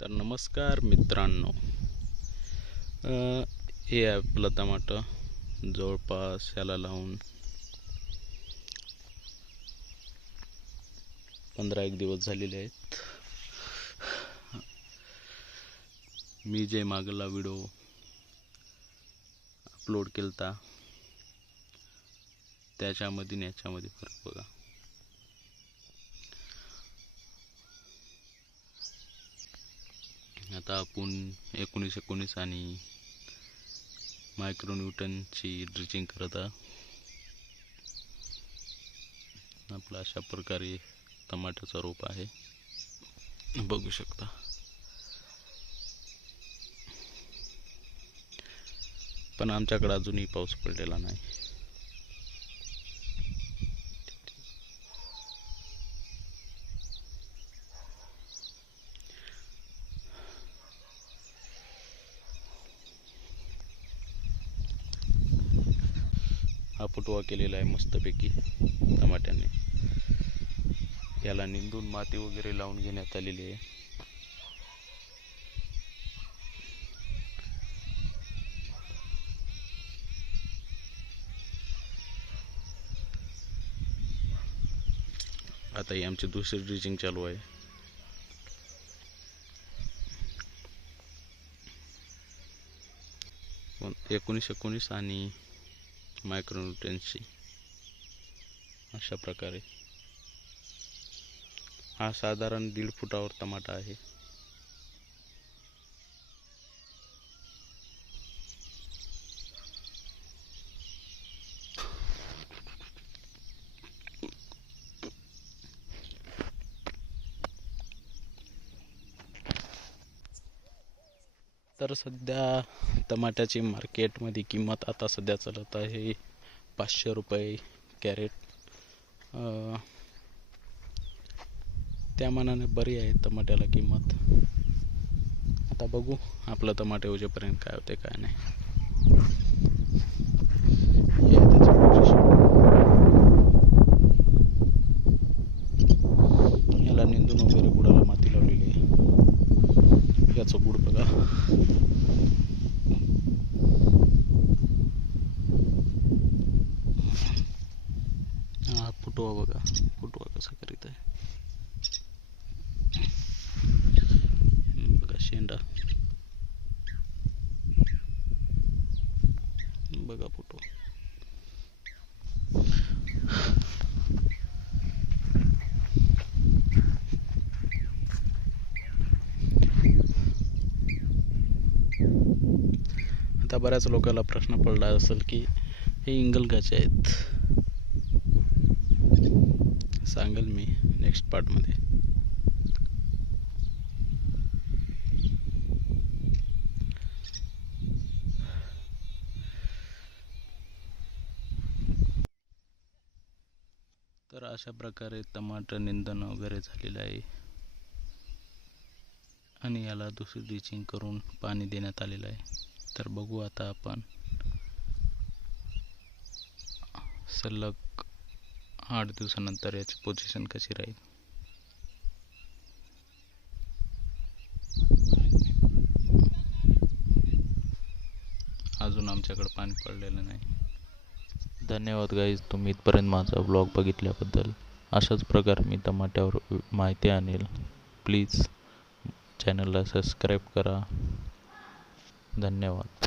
तर नमस्कार मित्रांनो, हे आपलं टमाटर जवळपास याला लावून 15 दिवस झालेले आहेत. मी जे मागला व्हिडिओ अपलोड केलता त्याच्यामध्ये आणि याच्यामध्ये फरक बघा. आता आपण 1919 आणि मायक्रोन्यूटनची ड्रिचिंग करत आहोत. आपला अशा प्रकारे टमाट्याचा रोप आहे, बघू शकता. पण आमच्याकडे अजूनही पाऊस पडलेला नाही. हा फुटवा केलेला आहे मस्तपैकी टमाट्याने. याला निंदून माती वगैरे लावून घेण्यात आलेली आहे. आता ही आमची दुसरी ड्रिचिंग चालू आहे. पण 1919 आणि मायक्रोन्यूटन्सची अशा प्रकारे. हा साधारण 1.5 फुटावर टमाटा आहे. तर सध्या टमाट्याची मार्केटमध्ये किंमत आता सध्या चालत आहे 500 रुपये कॅरेट. त्या मानाने बरी आहे टमाट्याला किंमत. आता बघू आपलं टमाटे उजेपर्यंत काय होते काय नाही. याला निंदून वगैरे बुडाला माती लावलेली आहे. याचं बुड बघा. हा फुटवा बघा, फुटवा कसा करीत आहे बघा. शेंडा बघा, फुटवा. आता बऱ्याच लोकांना प्रश्न पडला असेल की हे इंगलगाचे आहेत. सांगेल मी नेक्स्ट पार्टमध्ये. तर अशा प्रकारे टमाटर निंदन वगैरे झालेलं आहे आणि याला दुसरी ड्रिचिंग करून पाणी देण्यात आलेलं आहे. तर बघू आता आपण सलग 8 दिवसानंतर याची पोझिशन कशी राहील. अजून आमच्याकडे पाणी पडलेलं नाही. धन्यवाद गाईज, तुम्ही इथपर्यंत माझा ब्लॉग बघितल्याबद्दल. अशाच प्रकारे मी टमाट्यावर माहिती आणेल. प्लीज चॅनलला सबस्क्राईब करा. धन्यवाद.